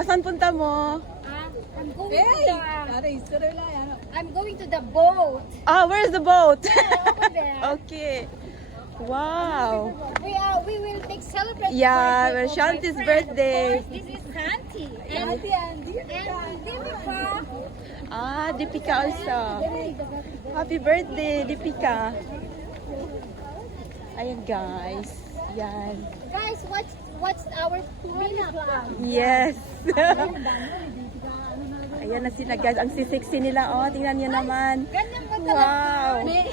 Saan punta mo? I'm going to the boat. Where's the boat? Over there. Okay. Wow. We will take celebrate. Yeah, birthday of my Shanti's friend. birthday. Of course, this is Santi. And Dipika. Deepika also. Happy birthday, Deepika. Ayan guys. Yan. Guys, what's our mini plan? Yes. Ayan na sila guys. Ang sisexy nila. Oh, tingnan niyo naman. Ganyan ba Wow. Me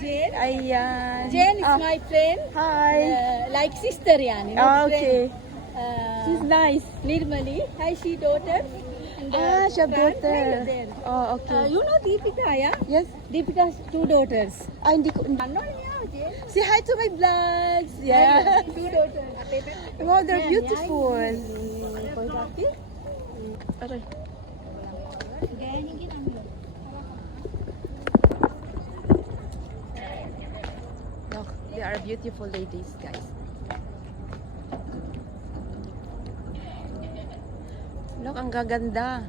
Jane. Ayan. Jane is my friend. Hi. Like sister yani. Okay. She's nice. Nirmali. Hi, she daughter. And, She have friend daughter. there. Oh, okay. You know Deepika, yeah? Yes. Deepika's 2 daughters. Hindi ko. No, yeah, Jane. Say hi to my vlogs. Yeah. 2 daughters. Wow, they're beautiful. Aray. Look, they are beautiful ladies, guys. Look, ang gaganda.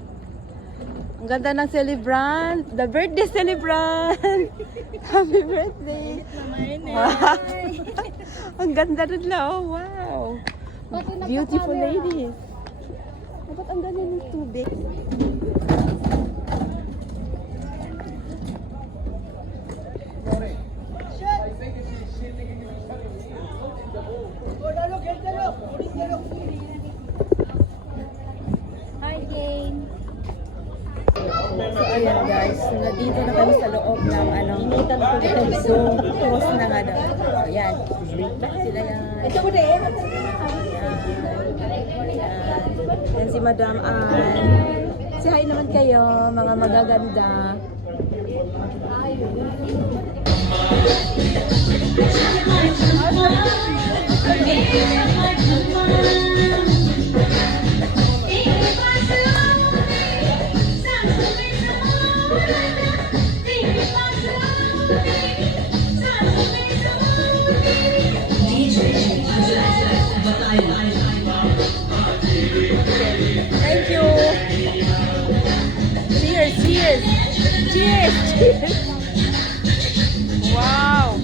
Ang ganda ng celebrant. The birthday celebrant. Happy birthday. Wow. Ang ganda nila. Oh, wow. Beautiful ladies. Ba't ang ganda ng tubig? Hi, Jane. So ayan guys, so, nandito na kami sa loob ng Zoom post na nga daw. Ayan. Sila yan. Ito mo din. Yan si Madam Ann. Si hi naman kayo, mga magaganda. Thank you. Cheers, cheers. Cheers, cheers. Wow.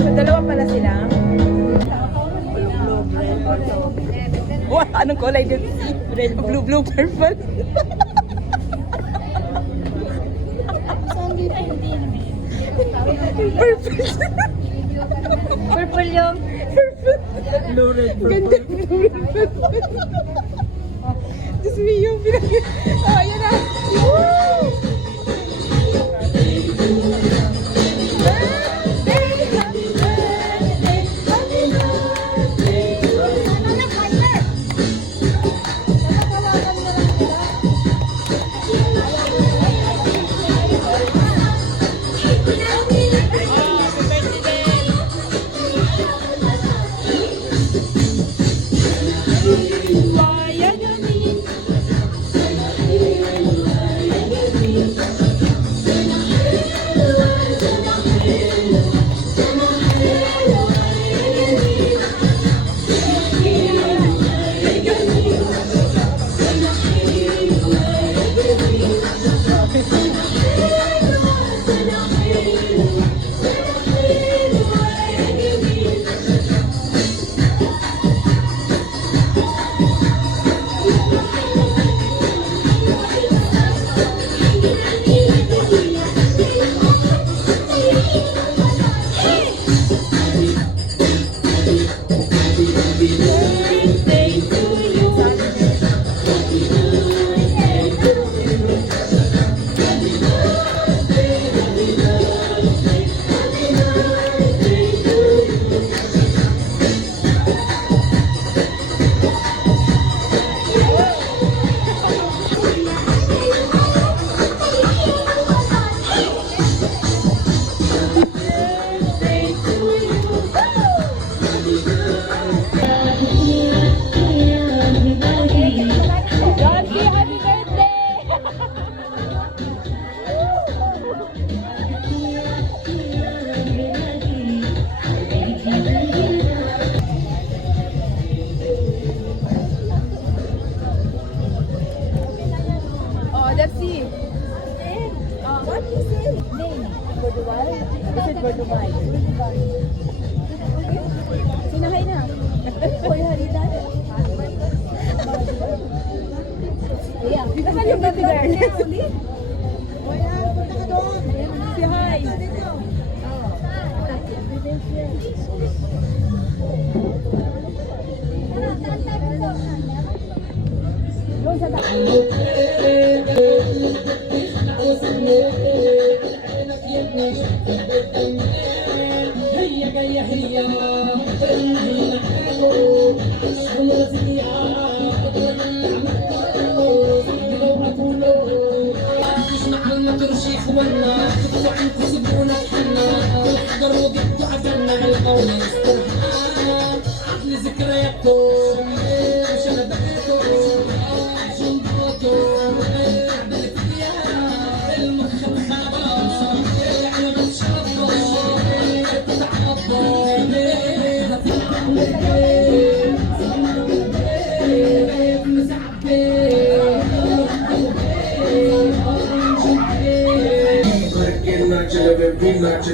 So, dalawa pala sila. Wow, anong kulay din? Red, blue, purple. Purple. Purple yung Blue, red, purple. Ganda, blue, red, purple. Diyos me yung pinag... ayan na. Woo!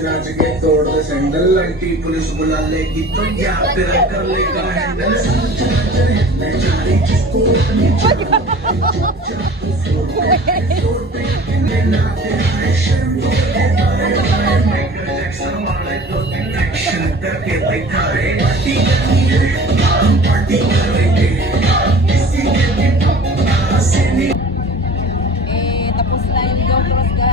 नाच के तोड़ दे sandal aunty police बुला लेगी तो या फिर कर लेगा हैंडल जारी जिसको अपनी माइकल जैक्सन वाले तो एक्शन करके दिखाए पार्टी करेंगे किसी के भी Tapos na yung GoPros, guys.